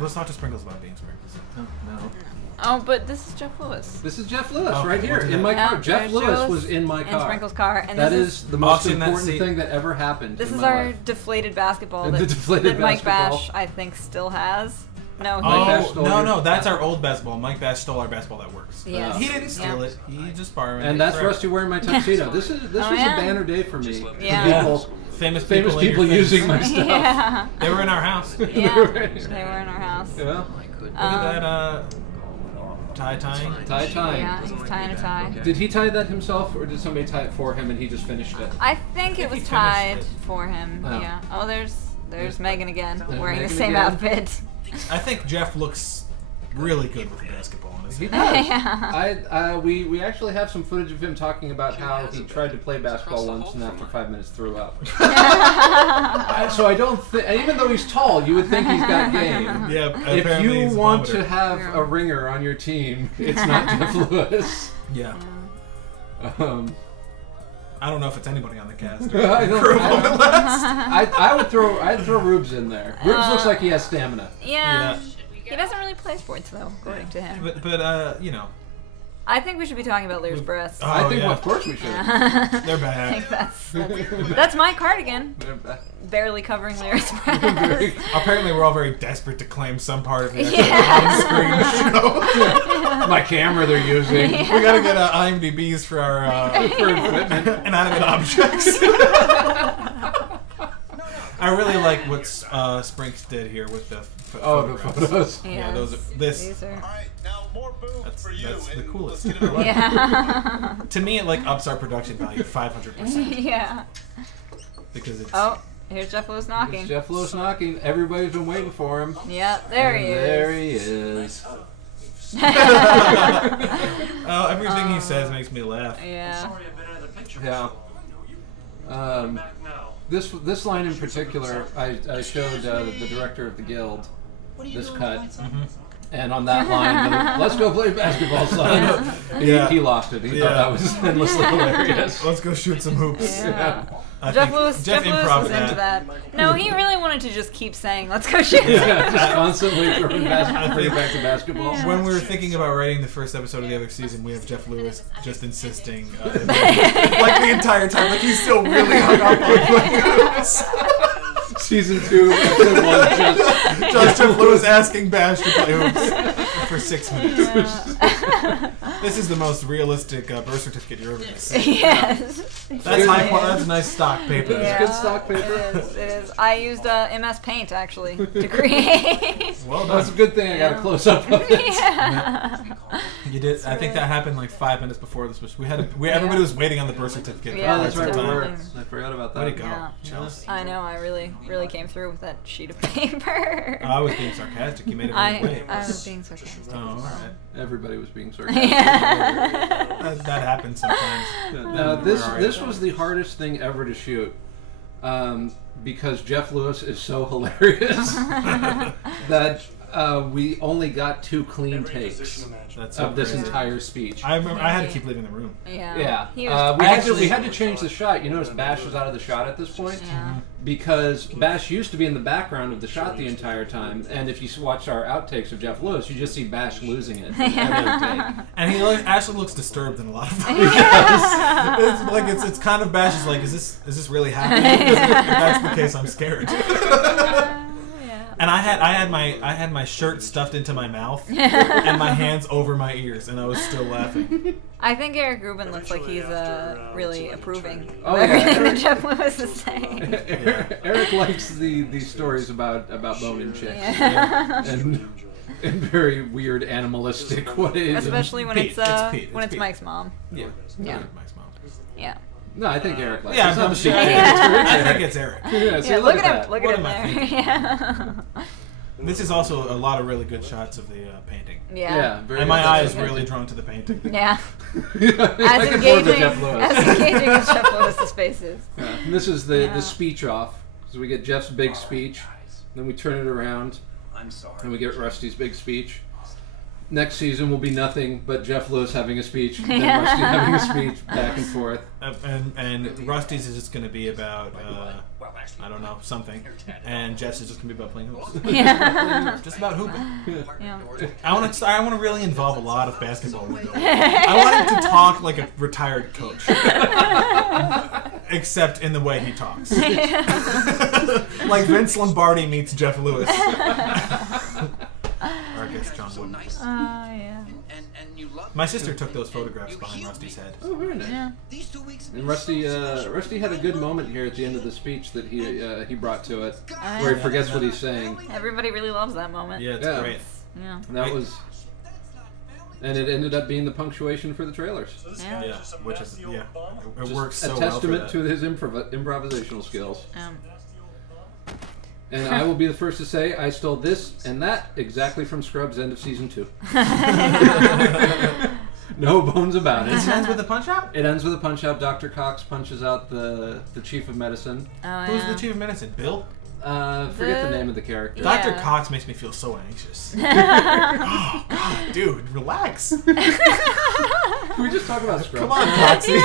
Let's talk to Sprinkles about being Sprinkles. No. Oh, but this is Jeff Lewis. This is Jeff Lewis Oh, right here in my car. Jeff Lewis was in my car. In Sprinkles' car. And that this is the most Austin, important thing that ever happened. This in is my our life. deflated basketball The that, deflated that Mike basketball. Bash, I think, still has. No, Bash Oh, stole no, your- no, that's our old basketball. Mike Bash stole our basketball that works. Yes. He didn't steal it. He just borrowed it. And that's forever. Rusty wearing my tuxedo. This was yeah. a banner day for me. Yeah. People, Famous famous in people your using face. my stuff. Yeah. They were in our house. Look Yeah. They were in our house. Yeah. at that tie tying. Tie tying. Yeah, he's tying a tie. Did he tie that himself, or did somebody tie it for him and he just finished it? I think it was he finished tied it. for him. Oh. Yeah. Oh, there's Megan again, There's wearing Megan the same again. outfit. I think Jeff looks really good with basketball. He Honestly. does. Yeah. We actually have some footage of him talking about how he tried to play basketball once and after 5 minutes threw up. So I don't think, even though he's tall, you would think he's got game. Yeah. If apparently you he's a want vomiter. to have a ringer on your team, it's not Jeff Lewis. Yeah. I don't know if it's anybody on the cast. I don't For a know. moment last. I'd throw Rubes in there. Rubes looks like he has stamina. Yeah. Yeah. He doesn't really play sports though, according to him. But you know, I think we should be talking about Lear's breasts. Oh, I think, yeah. well, of course we should. they're I bad. think that's my cardigan, They're bad. barely covering Lear's breasts. Apparently, we're all very desperate to claim some part of the Yeah. on-screen show. My camera they're using. We gotta get IMDb's for our For equipment. inanimate objects. I really like what Sprinks did here with the Oh, the photographs. photos. Yeah, those are this. These are. Alright, now more boobs That's for you. the and coolest. let's get it right. Yeah. To me, it like ups our production value 500% Yeah. because it's. Oh, here's Jeff Lewis It's knocking. Jeff Lewis knocking. Everybody's been waiting for him. Yeah, there he And is. There he is. Everything he says makes me laugh. Yeah. Yeah. This line in particular, I showed the director of the guild this cut, and on that line, the, let's go play basketball sign. Yeah. He lost it. He thought that was endlessly hilarious. Let's go shoot some hoops. Yeah. I Jeff think Lewis improv was into that. No, he really wanted to just keep saying, "Let's go shoot." Yeah, just constantly throwing back to basketball. When we were thinking about writing the first episode of the other season, we have Jeff Lewis just insisting, like the entire time, like he's still really hung up on playing hoops. Season 2, episode 1, Just Jeff Lewis asking Bash to play hoops for 6 minutes. Yeah. This is the most realistic birth certificate you're ever going to see. Yes. That's that's nice stock paper. Yeah, good stock paper. It is. I used MS Paint actually to create. Well done. That's a good thing I got a close up of it. Yeah. You did. I think that happened like 5 minutes before this. Everybody was waiting on the birth certificate. Yeah, Oh, that's right. that's We right. were. I forgot about that. Way to go, Yeah. Chelsea. I know. I really came through with that sheet of paper. I was being sarcastic. You made it really I was being sarcastic. Oh, all right. Everybody was being sarcastic. Yeah. That happens sometimes. Now, this was the hardest thing ever to shoot, because Jeff Lewis is so hilarious that we only got 2 clean takes That's so of this crazy. entire speech. I remember I had to keep leaving the room. Yeah. Yeah, He was we had to change the shot. You notice Bash was out of the shot at this point Yeah. because Bash used to be in the background of the shot the entire time. And if you watch our outtakes of Jeff Lewis, you just see Bash losing it every take. And he actually looks disturbed in a lot of them. Yeah. It's like it's kind of Bash is like, is this really happening? If that's the case, I'm scared. And I had my shirt stuffed into my mouth and my hands over my ears, and I was still laughing. I think Eric Rubin looks like he's really approving of Oh, yeah. everything that Jeff Lewis is saying. Eric likes the stories about boning chicks Yeah. in very weird animalistic ways. Especially when Pete. It's Pete. when It's it's Pete. Mike's mom. Yeah. Yeah. Mike's mom. Yeah. No, I think Eric likes Yeah, it. It's not I'm the sure. secret. Yeah. I think it's Eric. Yeah, see, Yeah, look at that. him. Look What at him am I there. thinking? Yeah. This is also a lot of really good shots of the painting. Yeah, very And my good. eye is really drawn to the painting. Yeah. Like As it more than engaging Jeff Lewis. as engaging as Jeff Lewis's face is. Yeah. And this is the Yeah. speech off. So we get Jeff's big speech, then we turn it around, I'm sorry. and we get Rusty's big speech. Next season will be nothing but Jeff Lewis having a speech, then Rusty having a speech, back and forth. And Rusty's is just going to be about I don't know, something. And Jess is just gonna be about playing hoops. Yeah. Just about hooping. Yeah. I want to really involve a lot of basketball with Bill. I want him to talk like a retired coach, except in the way he talks. Like Vince Lombardi meets Jeff Lewis. Or I guess John Wooden. Yeah. Mm-hmm. My sister took those photographs behind Rusty's head. Oh, very nice. Yeah. And Rusty had a good moment here at the end of the speech that he brought to it, where he forgets what he's saying. Everybody really loves that moment. Yeah, it's Yeah. great. Yeah. And that was, and it ended up being the punctuation for the trailers. Yeah. Yeah, which is it Just works so a well testament for to his improvisational skills. Um, And I will be the first to say I stole this and that exactly from Scrubs' end of season 2. No bones about it. It ends with a punch out. It ends with a punch out. Dr. Cox punches out the chief of medicine. oh, Who's yeah. the chief of medicine? Bill. Forget the name of the character. Yeah. Dr. Cox makes me feel so anxious. Oh God, dude, relax. Can we just talk about Scrubs? Come on, Coxie.